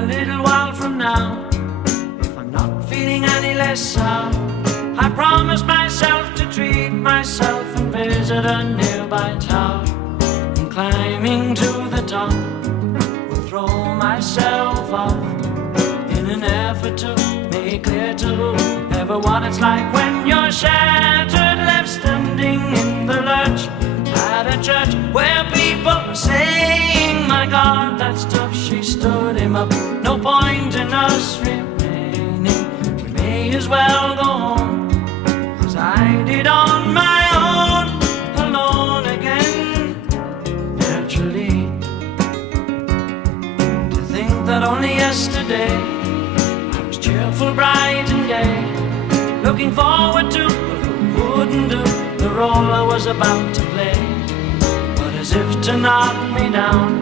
a little while from now, if I'm not feeling any less sour, I promise myself to treat myself and visit a nearby tower. And climbing to the top, will throw myself off in an effort to make clear to everyone it's like when you're shattered, left standing in the lurch at a church where people were saying, my God, that's tough. She stood him up. No point in us remaining. We may as well go home, as I did on my own, alone again. Naturally, to think that only yesterday I was cheerful, bright and gay, looking forward to but who wouldn't do the role I was about to play. But as if to knock me down,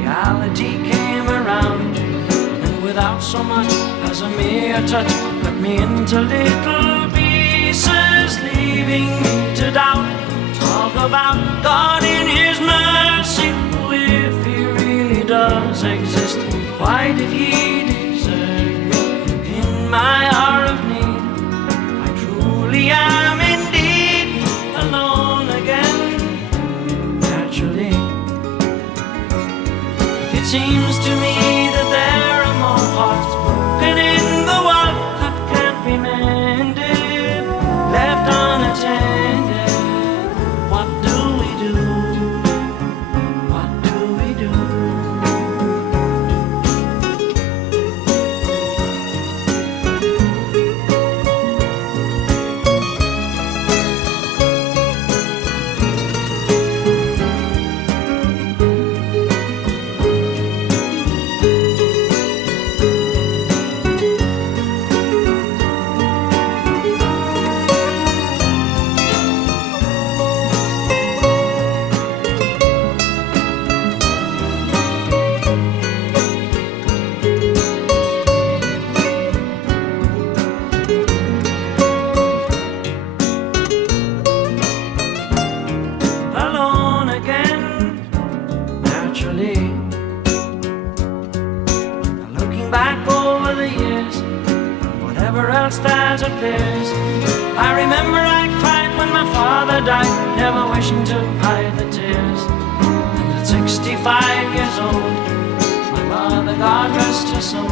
reality came around, and without so much as a mere touch, cut me into little pieces, leaving me to doubt. Talk about God in His mercy, who, if He really does exist, why did He desert me in my hour of need? I truly am indeed alone again. Naturally, it seems to me that there are more hearts broken in the world that can't be mended, left unattended. What do we do? What do we do? Alone again, naturally. Now looking back over the years, whatever else that appears, I remember I cried when my father died, never wishing to hide the tears. And at 65 years old, my mother, God rest her soul,